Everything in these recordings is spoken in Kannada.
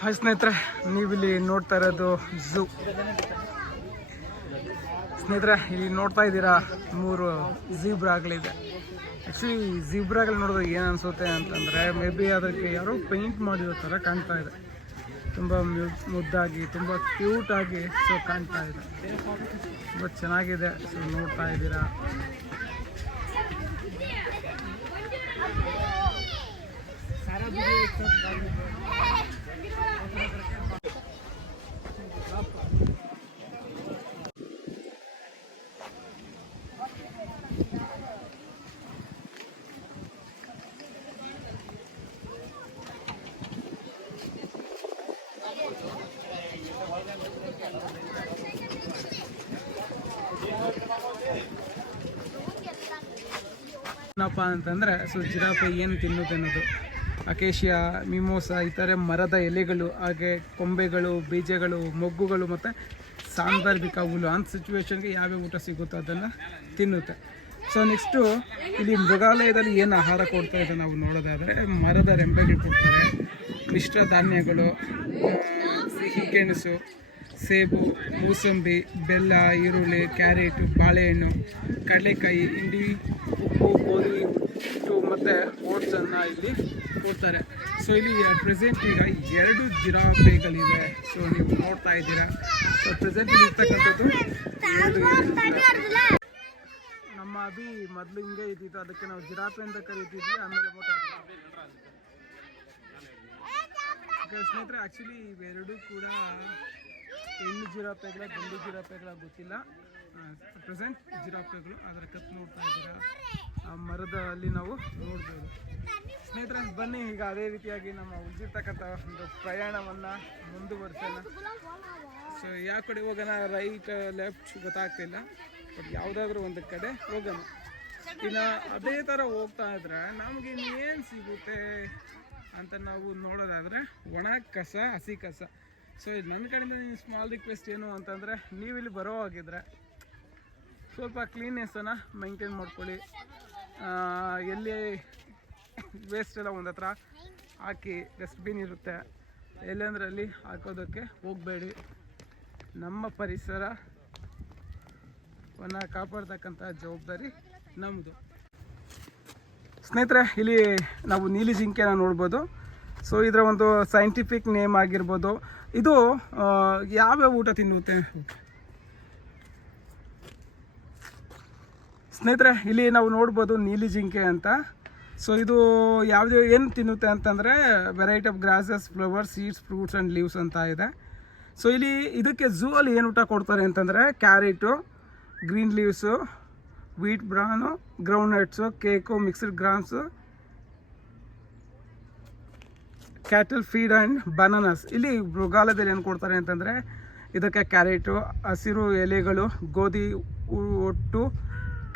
ಹಾಯ್ ಸ್ನೇಹಿತರೆ, ನೀವಿಲ್ಲಿ ನೋಡ್ತಾ ಇರೋದು ಝೂ. ಸ್ನೇಹಿತರೆ, ಇಲ್ಲಿ ನೋಡ್ತಾ ಇದ್ದೀರಾ 3 ಝೀಬ್ರಾಗಳಿದೆ. ಆ್ಯಕ್ಚುಲಿ ಝೀಬ್ರಾಗಳು ನೋಡಿದ್ರೆ ಏನು ಅನಿಸುತ್ತೆ ಅಂತಂದರೆ, ಮೇ ಬಿ ಅದಕ್ಕೆ ಯಾರೋ ಪೇಂಟ್ ಮಾಡಿರೋ ಥರ ಕಾಣ್ತಾ ಇದೆ. ತುಂಬ ಮುದ್ದಾಗಿ, ತುಂಬ ಕ್ಯೂಟಾಗಿ ಕಾಣ್ತಾ ಇದೆ. ತುಂಬ ಚೆನ್ನಾಗಿದೆ. ನೋಡ್ತಾ ಇದ್ದೀರಾ. ಏನಪ್ಪ ಅಂತಂದರೆ, ಜಿರಾಫೆ ಏನು ತಿನ್ನುತ್ತೆ ಅನ್ನೋದು. ಅಕೇಶಿಯಾ, ಮಿಮೋಸಾ ಈ ಥರ ಮರದ ಎಲೆಗಳು, ಹಾಗೆ ಕೊಂಬೆಗಳು, ಬೀಜಗಳು, ಮೊಗ್ಗುಗಳು ಮತ್ತು ಸಾಂದರ್ಭಿಕ ಹುಲ್ಲು ಅಂಥ ಸಿಚುವೇಶನ್ಗೆ ಯಾವ್ಯಾವ ಊಟ ಸಿಗುತ್ತೋ ಅದನ್ನು ತಿನ್ನುತ್ತೆ. ನೆಕ್ಸ್ಟು ಇಲ್ಲಿ ಮೃಗಾಲಯದಲ್ಲಿ ಏನು ಆಹಾರ ಕೊಡ್ತಾ ಇದೆ ನಾವು ನೋಡೋದಾದರೆ, ಮರದ ರೆಂಬೆಗಳು ಕೊಡ್ತಾರೆ, ಮಿಶ್ರ ಧಾನ್ಯಗಳು, ಸಿಹಿ ಗೆಣಸು, ಸೇಬು, ಮೂಸಂಬಿ, ಬೆಲ್ಲ, ಈರುಳ್ಳಿ, ಕ್ಯಾರೆಟು, ಬಾಳೆಹಣ್ಣು, ಕಡಲೆಕಾಯಿ, ಹಿಂಡಿ, ಉಪ್ಪು, ಗೋಧಿ ಹಿಟ್ಟು ಮತ್ತು ಓಟ್ಸನ್ನು ಇಲ್ಲಿ ಕೊಡ್ತಾರೆ. ಇಲ್ಲಿ ಪ್ರೆಸೆಂಟ್ ಈಗ 2 ಜಿರಾಫೆಗಳಿವೆ. ನೀವು ನೋಡ್ತಾ ಇದ್ದೀರಾ. ಪ್ರೆಸೆಂಟ್ ಇರ್ತಕ್ಕಂಥದ್ದು 2 ನಮ್ಮ ಅಭಿ ಮೊದಲು ಹಿಂಗೆ ಇದ್ದಿದ್ದು, ಅದಕ್ಕೆ ನಾವು ಜಿರಾಫೆ ಅಂತ ಕರೀತಿದ್ವಿ. ಆಮೇಲೆ ಸ್ನೇಹಿತರೆ, ಆ್ಯಕ್ಚುಲಿ ಇವೆರಡೂ ಕೂಡ ಹೆಣ್ಣು ಜಿರಾಫೆಗಳ, ಗಂಡು ಜಿರಾಫೆಗಳ ಗೊತ್ತಿಲ್ಲ. ಪ್ರೆಸೆಂಟ್ ಜಿರಾಫೆಗಳು. ಅದರ ಕತ್ತು ನೋಡ್ತಾ ಇದ್ದೀರಾ, ಆ ಮರದಲ್ಲಿ ನಾವು ನೋಡ್ಬೋದು. ಸ್ನೇಹಿತರೆ, ಬನ್ನಿ ಈಗ ಅದೇ ರೀತಿಯಾಗಿ ನಮ್ಮ ಉಳಿದಿರ್ತಕ್ಕಂಥ ಒಂದು ಪ್ರಯಾಣವನ್ನು ಮುಂದುವರಿಸೋಣ. ಯಾವ ಕಡೆ ಹೋಗೋಣ, ರೈಟ್ ಲೆಫ್ಟ್ ಗೊತ್ತಾಗ್ತಿಲ್ಲ, ಬಟ್ ಯಾವುದಾದ್ರೂ ಒಂದು ಕಡೆ ಹೋಗೋಣ. ಇನ್ನು ಅದೇ ಥರ ಹೋಗ್ತಾ ಇದ್ರೆ ನಮಗೆ ಏನು ಸಿಗುತ್ತೆ ಅಂತ ನಾವು ನೋಡೋದಾದರೆ, ಒಣ ಕಸ, ಹಸಿ ಕಸ. ನನ್ನ ಕಡೆಯಿಂದ ಸ್ಮಾಲ್ ರಿಕ್ವೆಸ್ಟ್ ಏನು ಅಂತಂದರೆ, ನೀವಿಲ್ಲಿ ಬರೋ ಹಾಗಿದ್ರೆ ಸ್ವಲ್ಪ ಕ್ಲೀನ್ನೆಸ್ಸನ್ನು ಮೈಂಟೈನ್ ಮಾಡ್ಕೊಳ್ಳಿ. ಎಲ್ಲಿ ವೇಸ್ಟ್ ಎಲ್ಲ ಒಂದು ಹತ್ರ ಹಾಕಿ, ಡಸ್ಟ್ಬಿನ್ ಇರುತ್ತೆ, ಎಲ್ಲಂದ್ರೆ ಅಲ್ಲಿ ಹಾಕೋದಕ್ಕೆ ಹೋಗಬೇಡಿ. ನಮ್ಮ ಪರಿಸರವನ್ನು ಕಾಪಾಡ್ತಕ್ಕಂಥ ಜವಾಬ್ದಾರಿ ನಮ್ಮದು. ಸ್ನೇಹಿತರೆ, ಇಲ್ಲಿ ನಾವು ನೀಲಿ ಜಿಂಕೆನ ನೋಡ್ಬೋದು. ಇದರ ಒಂದು ಸೈಂಟಿಫಿಕ್ ನೇಮ್ ಆಗಿರ್ಬೋದು. ಇದು ಯಾವ್ಯಾವ ಊಟ ತಿನ್ನುತ್ತೆ ಸ್ನೇಹಿತರೆ, ಇಲ್ಲಿ ನಾವು ನೋಡ್ಬೋದು ನೀಲಿ ಜಿಂಕೆ ಅಂತ. ಇದು ಏನು ತಿನ್ನುತ್ತೆ ಅಂತಂದರೆ, variety of grasses, flowers, seeds, fruits and leaves ಅಂತ ಇದೆ. ಇಲ್ಲಿ ಇದಕ್ಕೆ ಝೂ ಅಲ್ಲಿ ಏನು ಊಟ ಕೊಡ್ತಾರೆ ಅಂತಂದರೆ, carrot, green leaves, wheat bran, ground nuts, cake, mixed grams, cattle feed and bananas. ಇಲ್ಲಿ ಮೃಗಾಲಯದಲ್ಲಿ ಏನು ಕೊಡ್ತಾರೆ ಅಂತಂದರೆ, ಇದಕ್ಕೆ ಕ್ಯಾರೆಟು, ಹಸಿರು ಎಲೆಗಳು, ಗೋಧಿ ಒಟ್ಟು,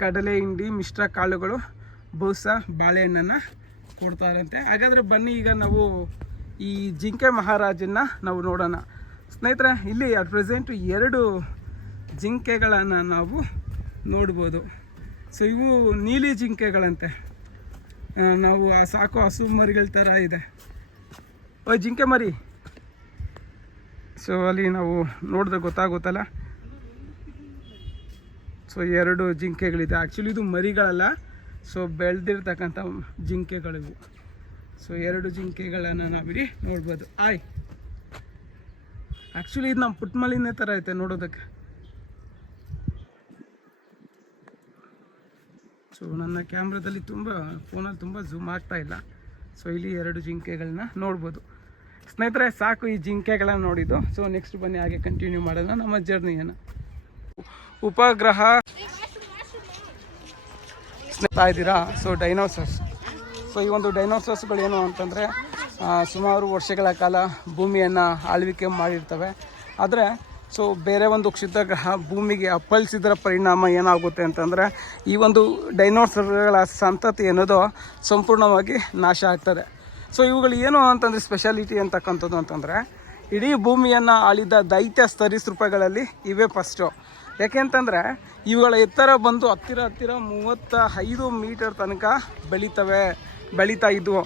ಕಡಲೆ ಹಿಂಡಿ, ಮಿಶ್ರ ಕಾಳುಗಳು, ಬೂಸ, ಬಾಳೆಹಣ್ಣನ್ನು ಕೊಡ್ತಾರಂತೆ. ಹಾಗಾದರೆ ಬನ್ನಿ ಈಗ ನಾವು ಈ ಜಿಂಕೆ ಮಹಾರಾಜನ್ನ ನಾವು ನೋಡೋಣ. ಸ್ನೇಹಿತರೆ, ಇಲ್ಲಿ ಅಟ್ ಪ್ರೆಸೆಂಟು 2 ಜಿಂಕೆಗಳನ್ನು ನಾವು ನೋಡ್ಬೋದು. ಇವು ನೀಲಿ ಜಿಂಕೆಗಳಂತೆ. ನಾವು ಸಾಕೋ ಹಸು ಮರಿಗಳ ಥರ ಇದೆ. ಜಿಂಕೆ ಮರಿ. ಅಲ್ಲಿ ನಾವು ನೋಡಿದ್ರೆ ಗೊತ್ತಾಗುತ್ತಲ್ಲ. 2 ಜಿಂಕೆಗಳಿದೆ. ಆ್ಯಕ್ಚುಲಿ ಇದು ಮರಿಗಳಲ್ಲ, ಬೆಳೆದಿರ್ತಕ್ಕಂಥ ಜಿಂಕೆಗಳಿವು. 2 ಜಿಂಕೆಗಳನ್ನು ನಾವಿಲ್ಲಿ ನೋಡ್ಬೋದು. ಆ್ಯಕ್ಚುಲಿ ಇದು ನಮ್ಮ ಪುಟ್ಮಲಿನೇ ಥರ ಐತೆ ನೋಡೋದಕ್ಕೆ. ನನ್ನ ಕ್ಯಾಮ್ರಾದಲ್ಲಿ ಫೋನಲ್ಲಿ ತುಂಬ ಝೂಮ್ ಆಗ್ತಾ ಇಲ್ಲ. ಇಲ್ಲಿ 2 ಜಿಂಕೆಗಳನ್ನ ನೋಡ್ಬೋದು. ಸ್ನೇಹಿತರೆ, ಸಾಕು ಈ ಜಿಂಕೆಗಳನ್ನ ನೋಡಿದ್ದು. ನೆಕ್ಸ್ಟ್ ಬನ್ನಿ ಹಾಗೆ ಕಂಟಿನ್ಯೂ ಮಾಡೋಣ ನಮ್ಮ ಜರ್ನಿಯನ್ನು. ಉಪಗ್ರಹ ಸ್ನೇಹಿತಾ ಇದ್ದೀರಾ. ಡೈನೋಸರ್ಸ್. ಈ ಒಂದು ಡೈನೋಸರ್ಸ್ಗಳೇನು ಅಂತಂದರೆ, ಸುಮಾರು ವರ್ಷಗಳ ಕಾಲ ಭೂಮಿಯನ್ನು ಆಳ್ವಿಕೆ ಮಾಡಿರ್ತವೆ. ಆದರೆ ಬೇರೆ ಒಂದು ಕ್ಷುದ್ರಗ್ರಹ ಭೂಮಿಗೆ ಅಪ್ಪಳಿಸಿದರ ಪರಿಣಾಮ ಏನಾಗುತ್ತೆ ಅಂತಂದರೆ, ಈ ಒಂದು ಡೈನೋಸರ್ಗಳ ಸಂತತಿ ಅನ್ನೋದು ಸಂಪೂರ್ಣವಾಗಿ ನಾಶ ಆಗ್ತದೆ. ಇವುಗಳು ಏನು ಅಂತಂದರೆ, ಸ್ಪೆಷಾಲಿಟಿ ಅಂತಕ್ಕಂಥದ್ದು ಅಂತಂದರೆ, ಇಡೀ ಭೂಮಿಯನ್ನು ಆಳಿದ ದೈತ್ಯ ಸರೀಸೃಪಗಳಲ್ಲಿ ಇವೇ ಫಸ್ಟು. ಯಾಕೆಂತಂದರೆ ಇವುಗಳ ಎತ್ತರ ಬಂದು ಹತ್ತಿರ 35 ಮೀಟರ್ ತನಕ ಬೆಳೀತಾ ಇದ್ವು.